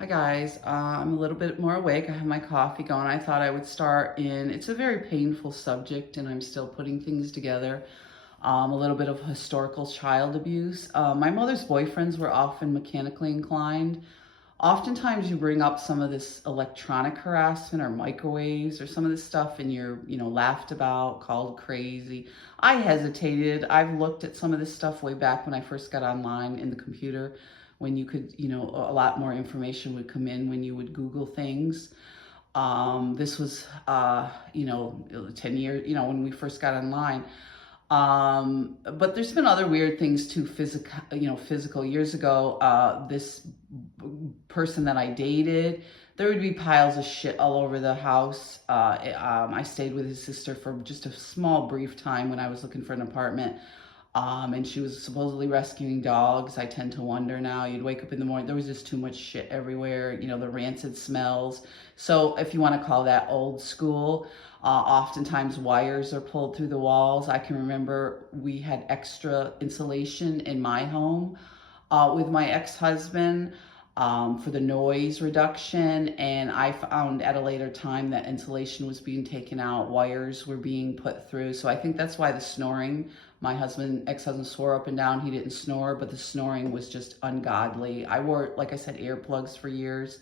Hi guys, I'm a little bit more awake. I have my coffee going. I thought I would start it's a very painful subject and I'm still putting things together. A little bit of historical child abuse. My mother's boyfriends were often mechanically inclined. Oftentimes you bring up some of this electronic harassment or microwaves or some of this stuff and you're laughed about, called crazy. I hesitated. I've looked at some of this stuff way back when I first got online in the computer when you could, a lot more information would come in when you would Google things. This was, 10 years, when we first got online. But there's been other weird things too, physical. Years ago, this person that I dated, there would be piles of shit all over the house. I stayed with his sister for just a small brief time when I was looking for an apartment. And she was supposedly rescuing dogs. I tend to wonder now. You'd wake up in the morning, there was just too much shit everywhere, the rancid smells. So if you want to call that old school, oftentimes wires are pulled through the walls. I can remember we had extra insulation in my home with my ex-husband for the noise reduction. And I found at a later time that insulation was being taken out, wires were being put through. So I think that's why the snoring, my ex-husband swore up and down he didn't snore, but the snoring was just ungodly. I wore, like I said, earplugs for years.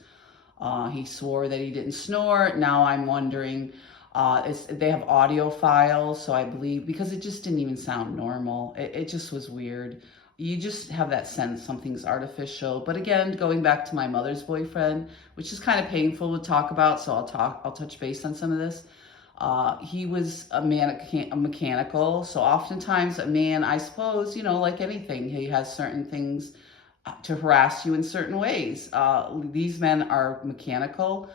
He swore that he didn't snore. Now I'm wondering, they have audio files, so I believe, because it just didn't even sound normal. It just was weird. You just have that sense something's artificial. But again, going back to my mother's boyfriend, which is kind of painful to talk about, so I'll touch base on some of this. He was a mechanical, so oftentimes a man, I suppose, like anything, he has certain things to harass you in certain ways. These men are mechanical.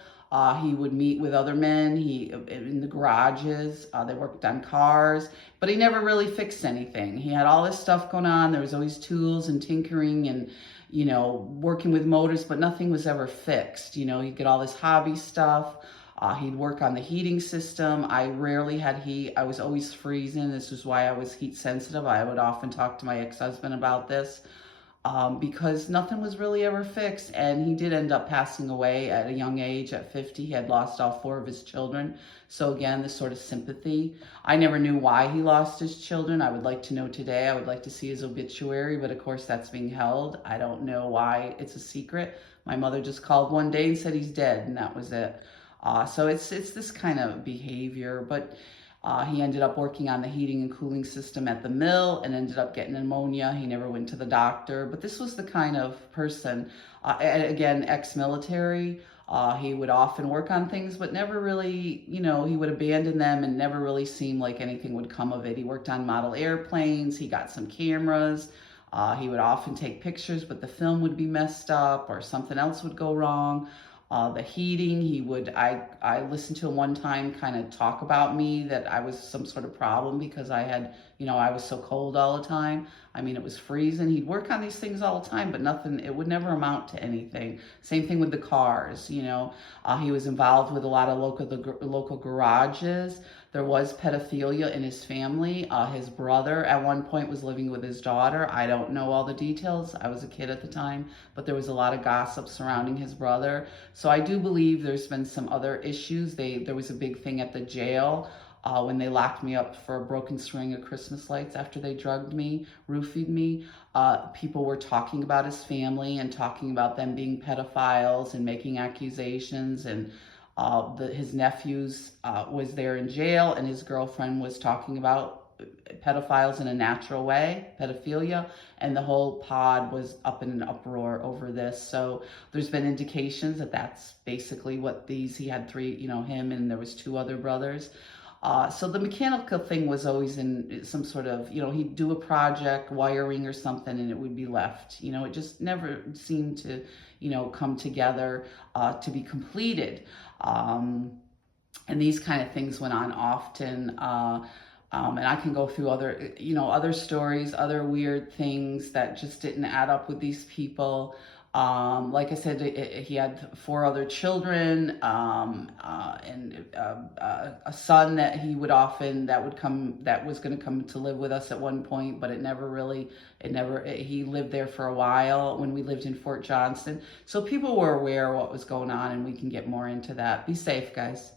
He would meet with other men in the garages. They worked on cars, but he never really fixed anything. He had all this stuff going on. There was always tools and tinkering and working with motors, but nothing was ever fixed. He'd get all this hobby stuff. He'd work on the heating system. I rarely had heat. I was always freezing. This was why I was heat sensitive. I would often talk to my ex-husband about this. Because nothing was really ever fixed. And he did end up passing away at a young age, at 50. He had lost all 4 of his children. So again, this sort of sympathy. I never knew why he lost his children. I would like to know today. I would like to see his obituary, but of course that's being held. I don't know why it's a secret. My mother just called one day and said he's dead, and that was it. So it's this kind of behavior, but he ended up working on the heating and cooling system at the mill and ended up getting pneumonia. He never went to the doctor, but this was the kind of person, again, ex-military. He would often work on things, but never really, he would abandon them and never really seemed like anything would come of it. He worked on model airplanes. He got some cameras. He would often take pictures, but the film would be messed up or something else would go wrong. The heating, I listened to him one time kind of talk about me, that I was some sort of problem because I was so cold all the time. I mean, it was freezing. He'd work on these things all the time, but nothing, it would never amount to anything. Same thing with the cars, he was involved with a lot of local garages. There was pedophilia in his family. His brother at one point was living with his daughter. I don't know all the details. I was a kid at the time, but there was a lot of gossip surrounding his brother. So I do believe there's been some other issues. There was a big thing at the jail when they locked me up for a broken string of Christmas lights after they drugged me, roofied me. People were talking about his family and talking about them being pedophiles and making accusations, and his nephews was there in jail, and his girlfriend was talking about pedophiles in a natural way, pedophilia, and the whole pod was up in an uproar over this. So there's been indications that that's basically what he had 3, him and there was 2 other brothers. So the mechanical thing was always in some sort of, he'd do a project, wiring or something, and it would be left. It just never seemed to, come together to be completed. And these kind of things went on often. And I can go through other stories, other weird things that just didn't add up with these people. Like I said, he had 4 other children, and a son that he would often, that was going to come to live with us at one point, but he lived there for a while when we lived in Fort Johnston. So people were aware of what was going on, and we can get more into that. Be safe, guys.